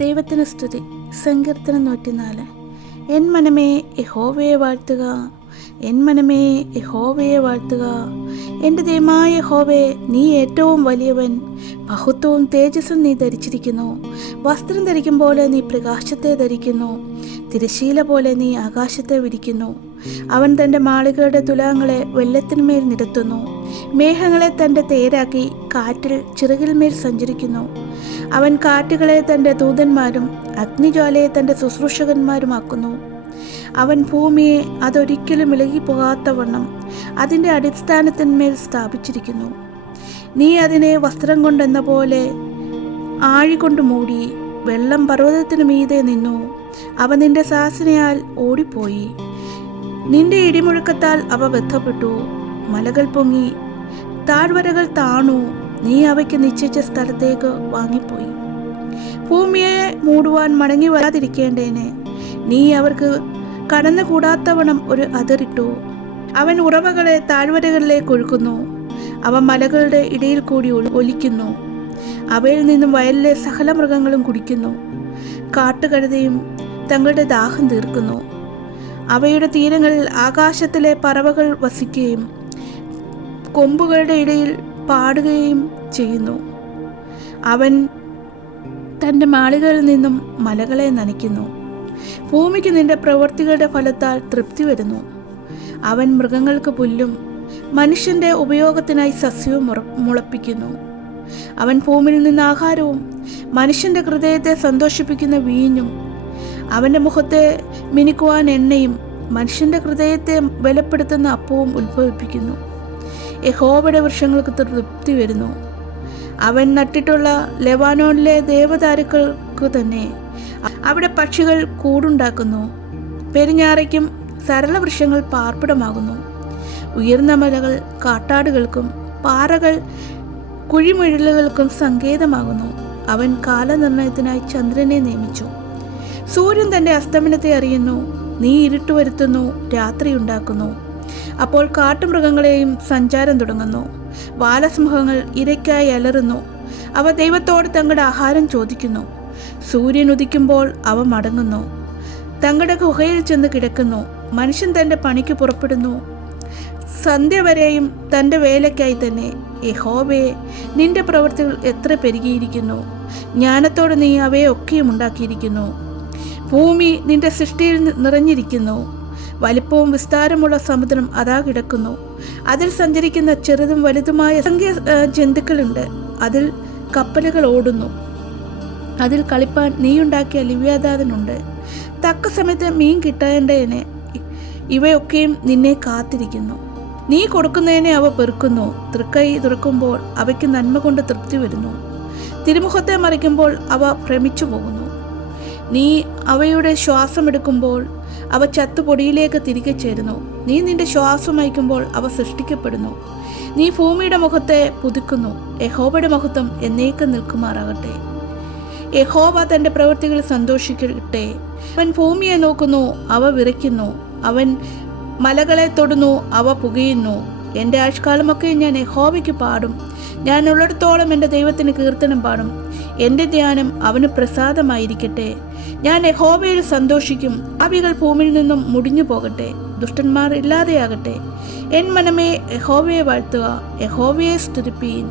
ദൈവത്തിന് സ്തുതി. സങ്കീർത്തനം 104. എൻ മനമേ യഹോവയെ വാഴ്ത്തുക, എൻ മനമേ യഹോവയെ വാഴ്ത്തുക. എൻ്റെ ദൈവമായ യഹോവേ, നീ ഏറ്റവും വലിയവൻ. മഹത്വവും തേജസ്സും നീ ധരിച്ചിരിക്കുന്നു. വസ്ത്രം ധരിക്കും പോലെ നീ പ്രകാശത്തെ ധരിക്കുന്നു. തിരശീല പോലെ നീ ആകാശത്തെ വിരിക്കുന്നു. അവൻ തൻ്റെ മാളികയുടെ തുലാങ്ങളെ വെള്ളത്തിന്മേൽ നിരത്തുന്നു. മേഘങ്ങളെ തൻ്റെ തേരാക്കി കാറ്റിൽ ചിറകിന്മേൽ സഞ്ചരിക്കുന്നു. അവൻ കാറ്റുകളെ തൻ്റെ ദൂതന്മാരും അഗ്നിജ്വാലയെ തൻ്റെ ശുശ്രൂഷകന്മാരുമാക്കുന്നു. അവൻ ഭൂമിയെ അതൊരിക്കലും ഇളകിപ്പോകാത്തവണ്ണം അതിൻ്റെ അടിസ്ഥാനത്തിന്മേൽ സ്ഥാപിച്ചിരിക്കുന്നു. നീ അതിനെ വസ്ത്രം കൊണ്ടെന്ന പോലെ ആഴികൊണ്ട് മൂടി. വെള്ളം പർവ്വതത്തിനു മീതെ നിന്നു. അവ നിന്റെ ശാസനയാൽ ഓടിപ്പോയി. നിന്റെ ഇടിമുഴക്കത്താൽ അവ ബന്ധപ്പെട്ടു. മലകൾ പൊങ്ങി, താഴ്വരകൾ താണു. നീ അവയ്ക്ക് നിശ്ചയിച്ച സ്ഥലത്തേക്ക് വാങ്ങിപ്പോയി. ഭൂമിയെ മൂടുവാൻ മടങ്ങി വരാതിരിക്കേണ്ടേനെ നീ അവർക്ക് കടന്നുകൂടാത്തവണ്ണം ഒരു അതിരിട്ടു. അവൻ ഉറവകളെ താഴ്വരകളിലേക്ക് ഒഴുക്കുന്നു. അവ മലകളുടെ ഇടയിൽ കൂടി ഒലിക്കുന്നു. അവയിൽ നിന്നും വയലിലെ സകല മൃഗങ്ങളും കുടിക്കുന്നു. കാട്ടുകഴുതയും തങ്ങളുടെ ദാഹം തീർക്കുന്നു. അവയുടെ തീരങ്ങളിൽ ആകാശത്തിലെ പറവകൾ വസിക്കുകയും കൊമ്പുകളുടെ ഇടയിൽ പാടുകയും ചെയ്യുന്നു. അവൻ തൻ്റെ മാളികകളിൽ നിന്നും മലകളെ നനയ്ക്കുന്നു. ഭൂമിക്ക് നിന്റെ പ്രവൃത്തികളുടെ ഫലത്താൽ തൃപ്തി വരുന്നു. അവൻ മൃഗങ്ങൾക്ക് പുല്ലും മനുഷ്യൻ്റെ ഉപയോഗത്തിനായി സസ്യവും മുളപ്പിക്കുന്നു. അവൻ ഭൂമിയിൽ നിന്ന് ആഹാരവും മനുഷ്യൻ്റെ ഹൃദയത്തെ സന്തോഷിപ്പിക്കുന്ന വീഞ്ഞും അവൻ്റെ മുഖത്തെ മിനുക്കുവാൻ എണ്ണയും മനുഷ്യൻ്റെ ഹൃദയത്തെ ബലപ്പെടുത്തുന്ന അപ്പവും ഉത്ഭവിപ്പിക്കുന്നു. യഹോവയുടെ വൃക്ഷങ്ങൾക്ക് തൃപ്തി വരുന്നു. അവൻ നട്ടിട്ടുള്ള ലെബാനോനിലെ ദേവദാരുക്കൾക്ക് തന്നെ അവിടെ പക്ഷികൾ കൂടുണ്ടാക്കുന്നു. പെരുഞ്ഞാറയ്ക്കും സരളവൃക്ഷങ്ങൾ പാർപ്പിടമാകുന്നു. ഉയർന്ന മലകൾ കാട്ടാടുകൾക്കും പാറകൾ കുഴിമുഴലുകൾക്കും സങ്കേതമാകുന്നു. അവൻ കാലനിർണയത്തിനായി ചന്ദ്രനെ നിയമിച്ചു. സൂര്യൻ തൻ്റെ അസ്തമനത്തെ അറിയുന്നു. നീ ഇരുട്ട് വരുത്തുന്നു, രാത്രി ഉണ്ടാക്കുന്നു. അപ്പോൾ കാട്ടുമൃഗങ്ങളെയും സഞ്ചാരം തുടങ്ങുന്നു. വാലസിംഹങ്ങൾ ഇരയ്ക്കായി അലറുന്നു. അവ ദൈവത്തോട് തങ്ങളുടെ ആഹാരം ചോദിക്കുന്നു. സൂര്യൻ ഉദിക്കുമ്പോൾ അവ മടങ്ങുന്നു, തങ്ങളുടെ ഗുഹയിൽ ചെന്ന് കിടക്കുന്നു. മനുഷ്യൻ തൻ്റെ പണിക്ക് പുറപ്പെടുന്നു, സന്ധ്യ വരെയും തൻ്റെ വേലയ്ക്കായി തന്നെ. യഹോവേ, നിന്റെ പ്രവൃത്തികൾ എത്ര പെരുകിയിരിക്കുന്നു! ജ്ഞാനത്തോടെ നീ അവയൊക്കെയും ഉണ്ടാക്കിയിരിക്കുന്നു. ഭൂമി നിന്റെ സൃഷ്ടിയിൽ നിറഞ്ഞിരിക്കുന്നു. വലിപ്പവും വിസ്താരമുള്ള സമുദ്രം അതാ കിടക്കുന്നു. അതിൽ സഞ്ചരിക്കുന്ന ചെറുതും വലുതുമായ അസംഖ്യ ജന്തുക്കളുണ്ട്. അതിൽ കപ്പലുകൾ ഓടുന്നു. അതിൽ കളിപ്പാൻ നീയുണ്ടാക്കിയ ലിവ്യാതാനുണ്ട്. തക്ക സമയത്ത് മീൻ കിട്ടേണ്ടതിനെ ഇവയൊക്കെയും നിന്നെ കാത്തിരിക്കുന്നു. നീ കൊടുക്കുന്നതിനെ അവ പെറുക്കുന്നു. തൃക്കൈ തുറക്കുമ്പോൾ അവയ്ക്ക് നന്മ കൊണ്ട് തൃപ്തി വരുന്നു. തിരുമുഖത്തെ മറിക്കുമ്പോൾ അവ ഭ്രമിച്ചു പോകുന്നു. നീ അവയുടെ ശ്വാസമെടുക്കുമ്പോൾ അവ ചത്തുപൊടിയിലേക്ക് തിരികെ ചേരുന്നു. നീ നിന്റെ ശ്വാസം അയക്കുമ്പോൾ അവ സൃഷ്ടിക്കപ്പെടുന്നു. നീ ഭൂമിയുടെ മുഖത്തെ പുതുക്കുന്നു. യഹോവയുടെ മഹത്വം എന്നേക്കും നിൽക്കുമാറാകട്ടെ. യഹോവ തൻ്റെ പ്രവൃത്തികളിൽ സന്തോഷിക്കട്ടെ. അവൻ ഭൂമിയെ നോക്കുന്നു, അവ വിറയ്ക്കുന്നു. അവൻ മലകളെ തൊടുന്നു, അവ പുകയുന്നു. എൻ്റെ ആഴ്ചക്കാലമൊക്കെ ഞാൻ യഹോവയ്ക്ക് പാടും. ഞാൻ ഉള്ളിടത്തോളം എൻ്റെ ദൈവത്തിന് കീർത്തനം പാടും. എൻ്റെ ധ്യാനം അവന് പ്രസാദമായിരിക്കട്ടെ. ഞാൻ യഹോവയിൽ സന്തോഷിക്കും. പാപികൾ ഭൂമിയിൽ നിന്നും മുടിഞ്ഞു പോകട്ടെ, ദുഷ്ടന്മാർ ഇല്ലാതെയാകട്ടെ. എൻ മനമേ യഹോവയെ വാഴ്ത്തുക, യഹോവയെ സ്തുതിപ്പീൻ.